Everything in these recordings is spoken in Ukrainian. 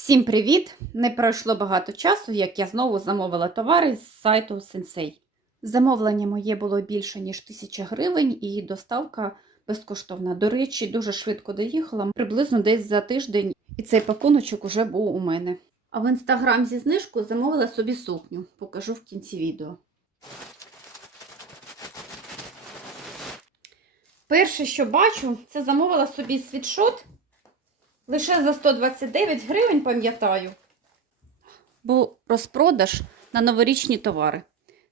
Всім привіт! Не пройшло багато часу, як я знову замовила товари з сайту Sensei. Замовлення моє було більше, ніж 1000 гривень, і доставка безкоштовна. До речі, дуже швидко доїхала, приблизно десь за тиждень, і цей пакуночок уже був у мене. А в інстаграм зі знижкою замовила собі сукню. Покажу в кінці відео. Перше, що бачу, це замовила собі світшот. Лише за 129 гривень, пам'ятаю. Був розпродаж на новорічні товари.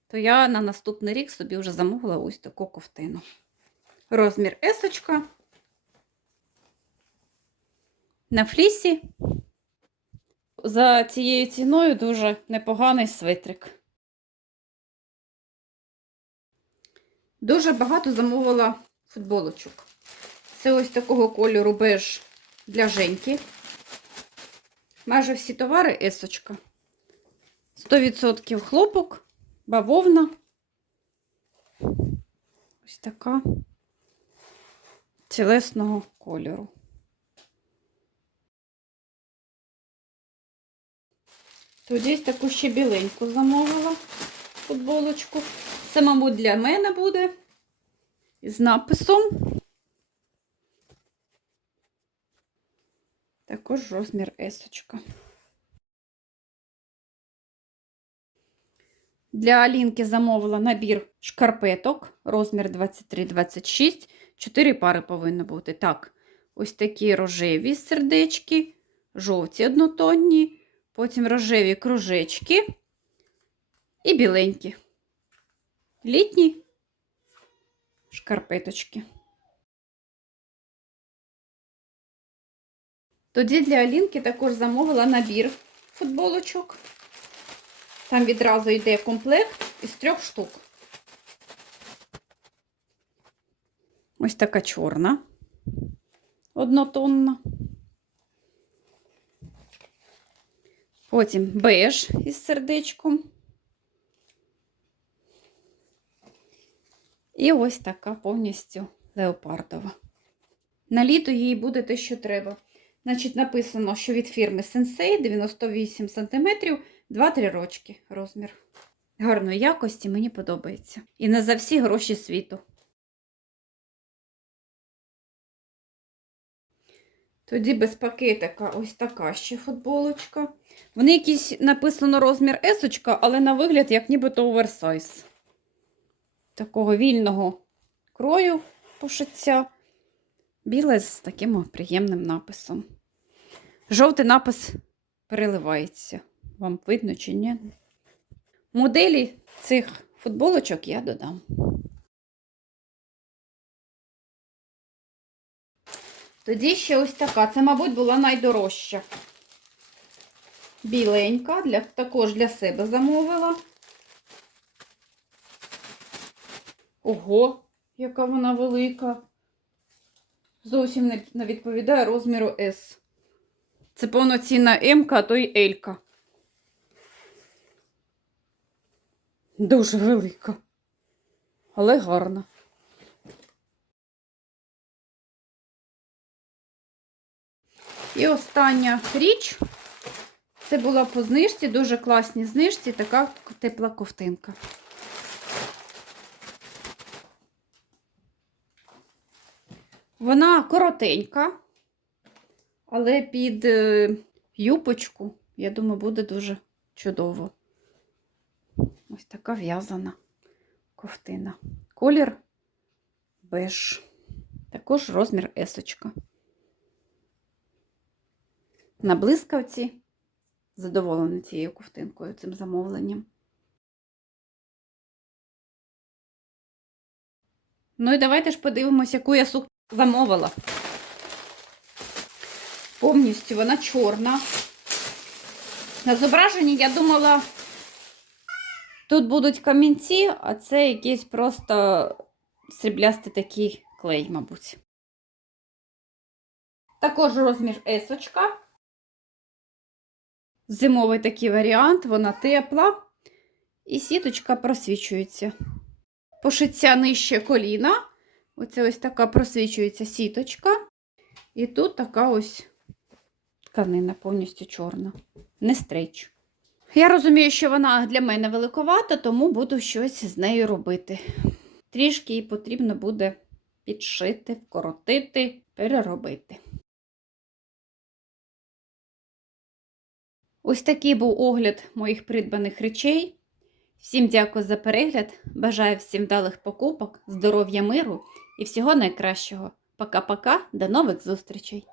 То я на наступний рік собі вже замовила ось таку ковтину. Розмір есочка. На флісі. За цією ціною дуже непоганий свитрик. Дуже багато замовила футболочок. Це ось такого кольору беж для Женьки. Майже всі товари есочка. 100% хлопок, бавовна. Ось така тілесного кольору. Тоді таку ще біленьку замовила футболочку. Це, мабуть, для мене буде з написом. Також розмір есочка. Для Алінки замовила набір шкарпеток, розмір 23-26. Чотири пари повинно бути. Так, ось такі рожеві сердечки, жовті однотонні, потім рожеві кружечки і біленькі. Літні шкарпеточки. Тоді для Алінки також замовила набір футболочок. Там відразу йде комплект із трьох штук. Ось така чорна, однотонна. Потім беж із сердечком. І ось така повністю леопардова. На літо їй буде те, що треба. Значить, написано, що від фірми Sensei 98 см, 2-3 рочки розмір. Гарної якості мені подобається. І не за всі гроші світу. Тоді без пакетика ось така ще футболочка. Вони якісь написано розмір есочка, але на вигляд, як нібито оверсайз. Такого вільного крою пошиття. Біле з таким приємним написом. Жовтий напис переливається. Вам видно чи ні? Моделі цих футболочок я додам. Тоді ще ось така. Це, мабуть, була найдорожча. Біленька, для, також для себе замовила. Ого, яка вона велика. Зовсім не, відповідає розміру S. Це повноцінна М, а то й L. Дуже велика, але гарна. І остання річ. Це була по знижці, дуже класні знижці, така тепла ковтинка. Вона коротенька, але під е, юпочку, я думаю, буде дуже чудово. Ось така в'язана ковтина. Колір беж. Також розмір есочка. На блискавці задоволена цією ковтинкою, цим замовленням. Ну і давайте ж подивимося, яку я сукню замовила. Повністю вона чорна. На зображенні я думала, тут будуть камінці, а це якийсь просто сріблястий такий клей, мабуть. Також розмір есочка. Зимовий такий варіант, вона тепла. І сіточка просвічується. Пошиття нижче коліна. Оце ось така просвічується сіточка. І тут така ось тканина повністю чорна. Не стрейч. Я розумію, що вона для мене великовата, тому буду щось з нею робити. Трішки її потрібно буде підшити, вкоротити, переробити. Ось такий був огляд моїх придбаних речей. Всім дякую за перегляд. Бажаю всім вдалих покупок, здоров'я, миру і всього найкращого. Пока-пока, до нових зустрічей!